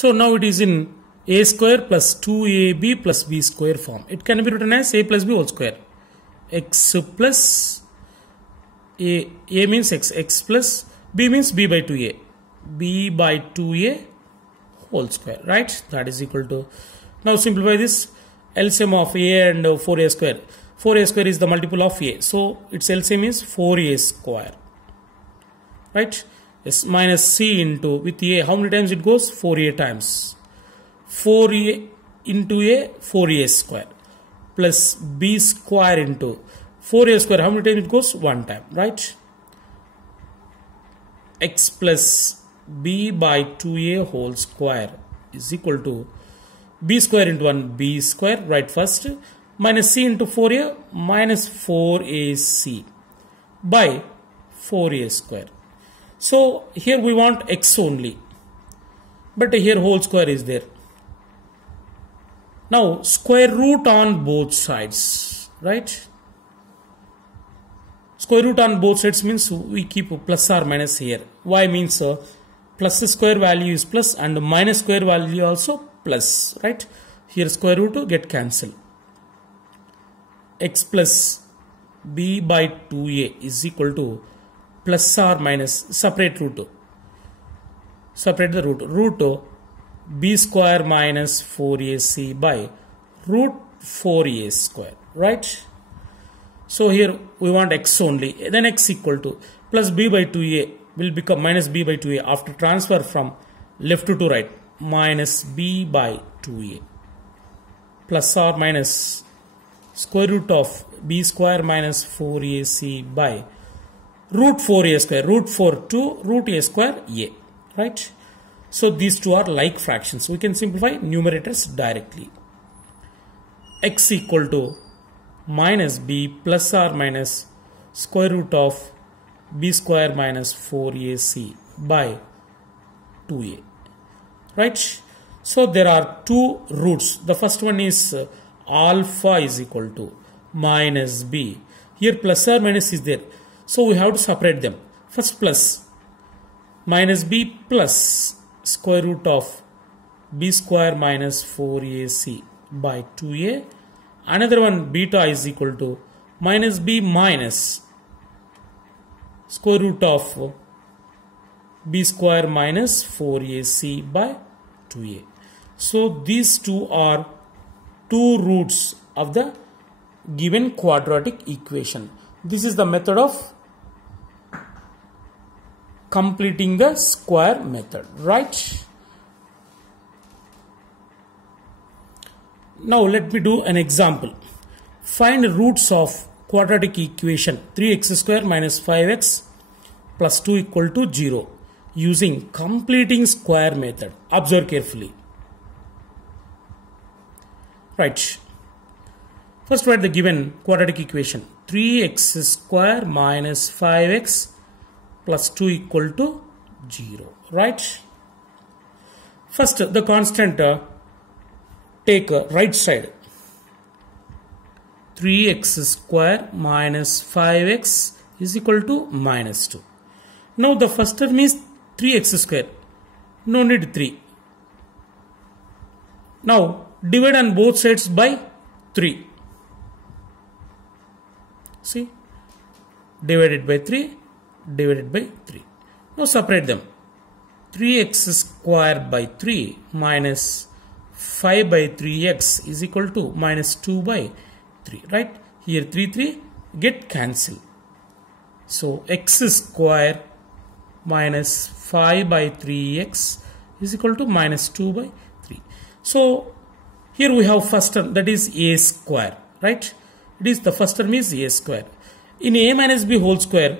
So now it is in a square plus 2ab plus b square form. It can be written as a plus b whole square. X plus a means x plus b means b by 2a. b by 2a whole square, right? That is equal to, now simplify this, LCM of a and 4a square. 4a square is the multiple of a, so its LCM is 4a square, right? Yes, minus c into, with a, how many times it goes? 4a times. 4a into a, 4a square, plus b square into 4a square, how many times it goes? 1 time, right? X plus b by 2a whole square is equal to b square into 1 b square, right first, minus c into 4a minus 4ac by 4a square. So here we want x only, but here whole square is there. Now square root on both sides, right? Square root on both sides means we keep plus or minus here. Why means plus square value is plus and minus square value also plus, right? Here square root get cancelled. X plus b by 2a is equal to plus or minus, separate root, separate the root b square minus 4ac by root 4a square, right? So here we want x only, then x equal to plus b by 2a will become minus b by 2a after transfer from left to right, minus b by 2a plus or minus square root of b square minus 4ac by root 4a square, root 4 to root a square a, right? So these two are like fractions. We can simplify numerators directly. X equal to minus b plus or minus square root of b square minus 4ac by 2a, right? So there are two roots. The first one is alpha is equal to minus b. Here plus or minus is there, so we have to separate them. First plus minus b plus square root of b square minus 4ac by 2a. Another one beta is equal to minus b minus square root of b square minus 4ac by 2a. So these two are two roots of the given quadratic equation. This is the method of completing the square method, right? Now let me do an example. Find roots of quadratic equation 3x square minus 5x plus 2 equal to 0 using completing square method. Observe carefully. Right. First write the given quadratic equation 3x square minus 5x plus 2 equal to 0. Right. First the constant take right side. 3x square minus 5x is equal to minus 2. Now the first term is 3x square. No need 3. Now divide on both sides by 3. See, divided by 3, divided by 3. Now separate them. 3x square by 3 minus 5 by 3x is equal to minus 2 by 3, right? Here 3 get cancelled. So x square minus 5 by 3x is equal to minus 2 by 3. So here we have first term, that is a square, right? It is the first term is a square. In a minus b whole square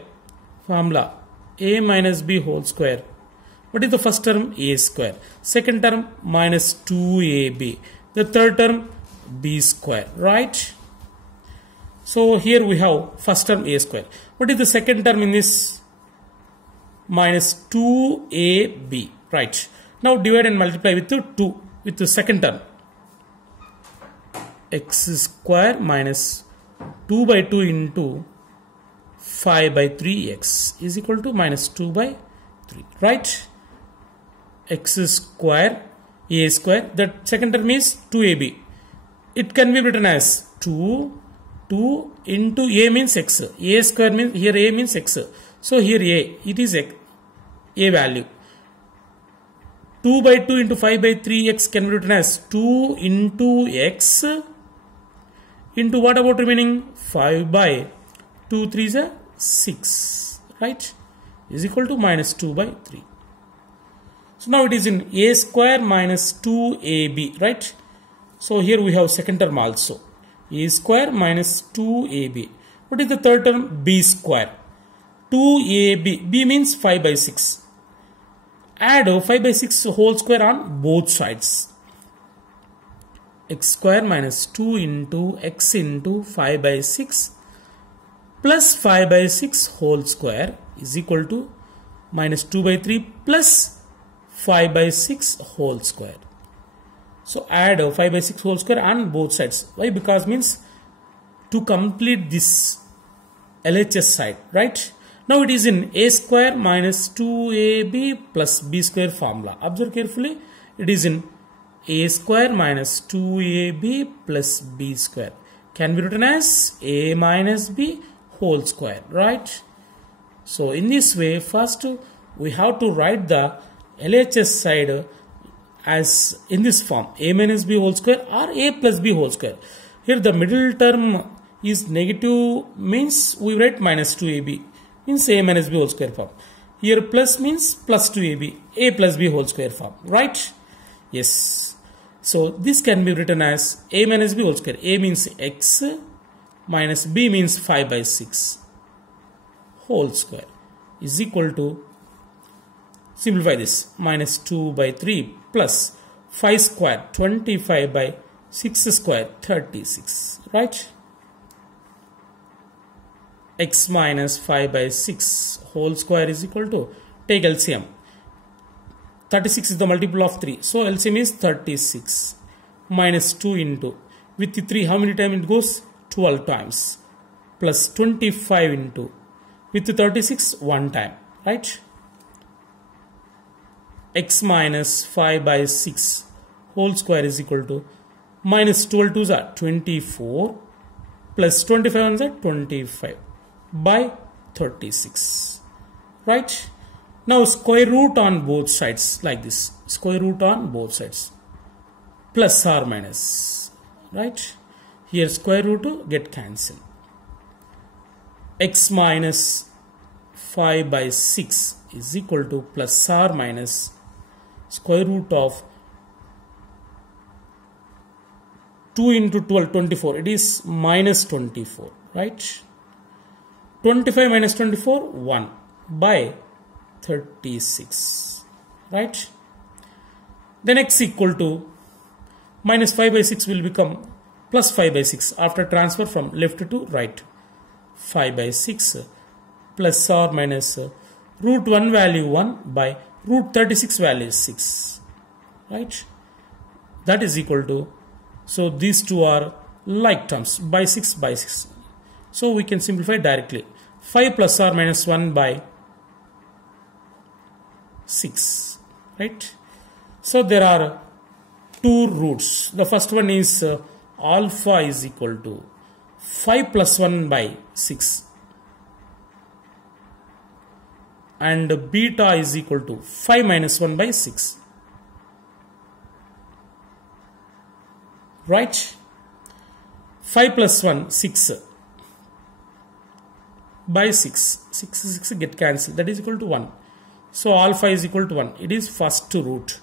formula, a minus b whole square, what is the first term? A square. Second term minus 2ab. The third term b square, right? So here we have first term a square. What is the second term in this? Minus 2ab, right? Now divide and multiply with 2 with the second term. X square minus 2 by 2 into 5 by 3x is equal to minus 2 by 3, right? X square a square. That second term is 2ab. It can be written as 2 into a means x. A square means, here a means x. So here a, it is a value. 2 by 2 into 5 by 3x can be written as 2 into x into what about remaining? 5 by 2 3 is a 6, right? Is equal to minus 2 by 3. So now it is in a square minus 2ab, right? So here we have second term also. A square minus 2ab. What is the third term? B square. 2ab. B means 5 by 6. Add 5 by 6 whole square on both sides. X square minus 2 into x into 5 by 6 plus 5 by 6 whole square is equal to minus 2 by 3 plus 5 by 6 whole square. So add 5 by 6 whole square on both sides. Why? Because means to complete this LHS side, right? Now it is in a square minus 2ab plus b square formula. Observe carefully. It is in a square minus 2ab plus b square. Can be written as a minus b whole square, right? So in this way, first we have to write the LHS side as in this form, a minus b whole square or a plus b whole square. Here the middle term is negative, means we write minus 2ab, means a minus b whole square form. Here plus means plus 2ab, a plus b whole square form, right? Yes. So this can be written as a minus b whole square. A means x minus b means 5 by 6 whole square is equal to, simplify this, minus 2 by 3 plus 5 square 25 by 6 square 36, right? X minus 5 by 6 whole square is equal to, take LCM. 36 is the multiple of 3. So LCM is 36 minus 2 into, with the 3 how many times it goes? 12 times. Plus 25 into, with the 36 1 time, right? X minus 5 by 6 whole square is equal to minus 12 2s are 24 plus 25 1s are 25 by 36, right? Now square root on both sides like this, square root on both sides, plus or minus, right? Here square root get cancelled. X minus 5 by 6 is equal to plus or minus square root of 2 into 12, 24. It is minus 24, right? 25 minus 24, 1 by 36, right? Then x equal to minus 5 by 6 will become plus 5 by 6 after transfer from left to right. 5 by 6 plus or minus root 1 value 1 by root 36 value is 6, right? That is equal to, so these two are like terms, by 6 by 6. So we can simplify directly. 5 plus or minus 1 by 6, right? So there are two roots. The first one is alpha is equal to 5 plus 1 by 6 and beta is equal to 5 minus 1 by 6, right? 5 plus 1 6 by 6 get cancelled, that is equal to 1. So alpha is equal to 1. It is first root.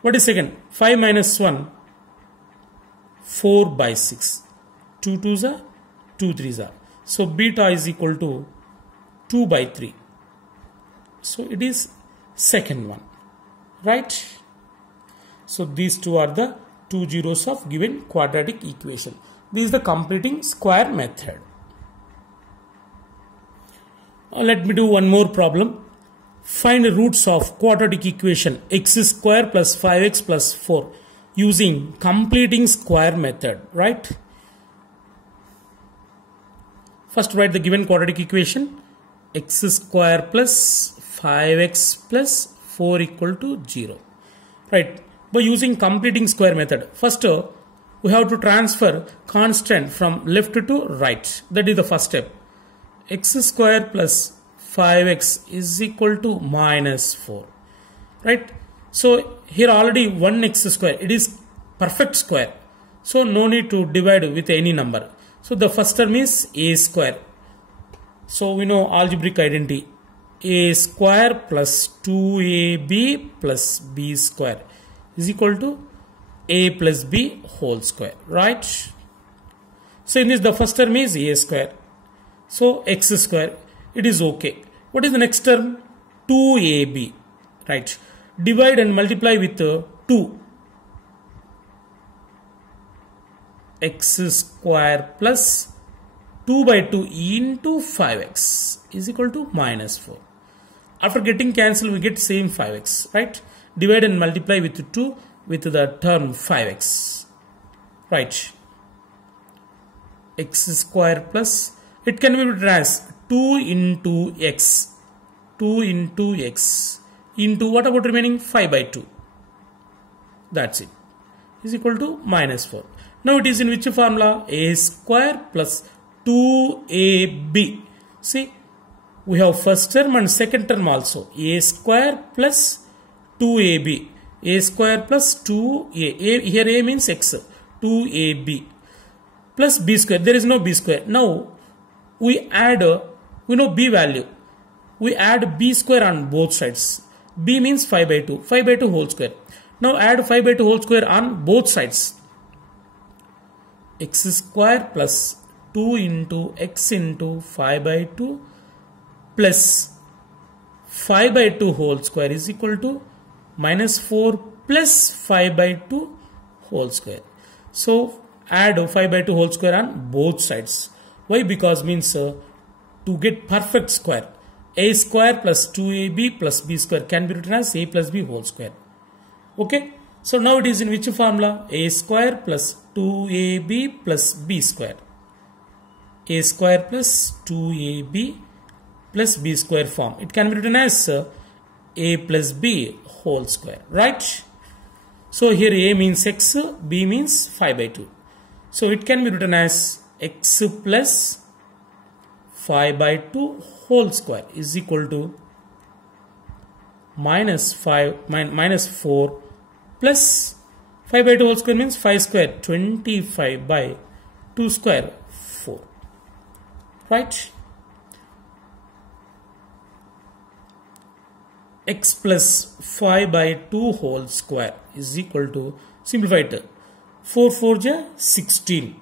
What is second? 5 minus 1 4 by 6. 2 2s are 2 3s are. So beta is equal to 2 by 3. So it is second one, right? So these two are the two zeros of given quadratic equation. This is the completing square method. Let me do one more problem. Find the roots of quadratic equation x square plus 5x plus 4 using completing square method, right? First write the given quadratic equation, x square plus 5x plus 4 equal to 0. Right. by using completing square method. First, we have to transfer constant from left to right. That is the first step. X square plus 5x is equal to minus 4. Right? So here already 1x square. It is perfect square. So no need to divide with any number. So the first term is a square. So we know algebraic identity. A square plus 2ab plus b square is equal to a plus b whole square. Right? So in this the first term is a square. So x square. It is okay. What is the next term? 2ab. Right? Divide and multiply with 2. X square plus 2 by 2 into 5x is equal to minus 4. After getting cancelled, we get same 5x, right? Divide and multiply with 2 with the term 5x, right? X square plus, it can be written as 2 into x, 2 into x into what about remaining 5 by 2? That's it. Is equal to minus 4. Now it is in which formula? A square plus 2ab. See, we have first term and second term also. A square plus 2ab. A square plus 2a. Here a means x. 2ab plus b square. There is no b square. Now we add, we know b value. We add b square on both sides. B means 5 by 2. 5 by 2 whole square. Now add 5 by 2 whole square on both sides. X square plus 2 into x into 5 by 2 plus 5 by 2 whole square is equal to minus 4 plus 5 by 2 whole square. So add 5 by 2 whole square on both sides. Why? Because means to get perfect square. A square plus 2ab plus b square can be written as a plus b whole square. Okay. So now it is in which formula? A square plus 2ab plus b square. A square plus 2ab plus b square form. It can be written as a plus b whole square. Right? So here a means x, b means 5 by 2. So it can be written as x plus 5 by 2 whole square is equal to minus 4 plus 5 by 2 whole square means 5 square, 25 by 2 square, 4. Right? X plus 5 by 2 whole square is equal to, simplify it, 4 4 ja 16.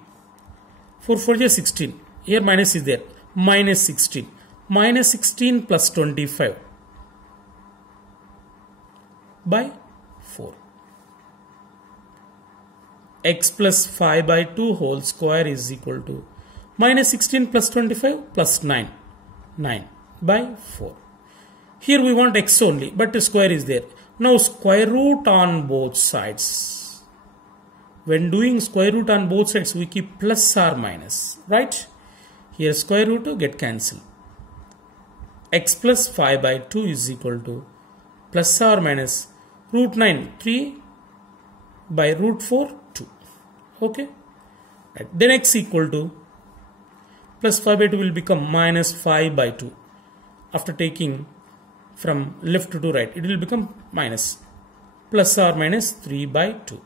4 4 ja 16. Here minus is there. Minus 16. Minus 16 plus 25 by 4. X plus 5 by 2 whole square is equal to minus 16 plus 25 plus 9. 9 by 4. Here we want x only, but the square is there. Now square root on both sides. When doing square root on both sides, we keep plus or minus, right? Here square root to get cancelled. X plus 5 by 2 is equal to plus or minus root 9, 3 by root 4, 2. Okay. Right. Then x equal to plus 5 by 2 will become minus 5 by 2. After taking from left to right, it will become minus plus or minus 3 by 2.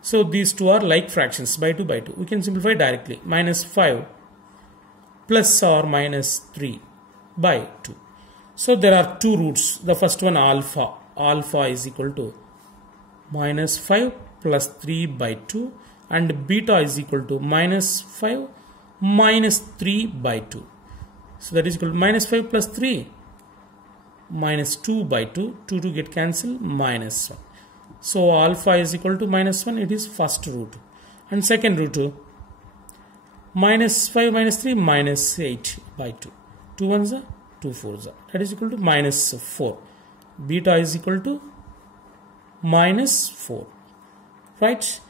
So these two are like fractions, by 2 by 2. We can simplify directly. Minus 5 plus or minus 3 by 2. So there are two roots. The first one alpha. Alpha is equal to minus 5 plus 3 by 2, and beta is equal to minus 5 minus 3 by 2. So that is equal to minus 5 plus 3 minus 2 by 2. 2 to get cancelled, minus 1. So alpha is equal to minus 1. It is first root. And second root, minus 5 minus 3 minus 8 by 2. 2 ones are 2 fours are. That is equal to minus 4. Beta is equal to minus 4. Right?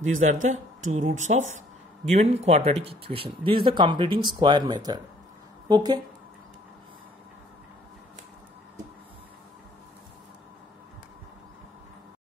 These are the two roots of given quadratic equation. This is the completing square method. Okay.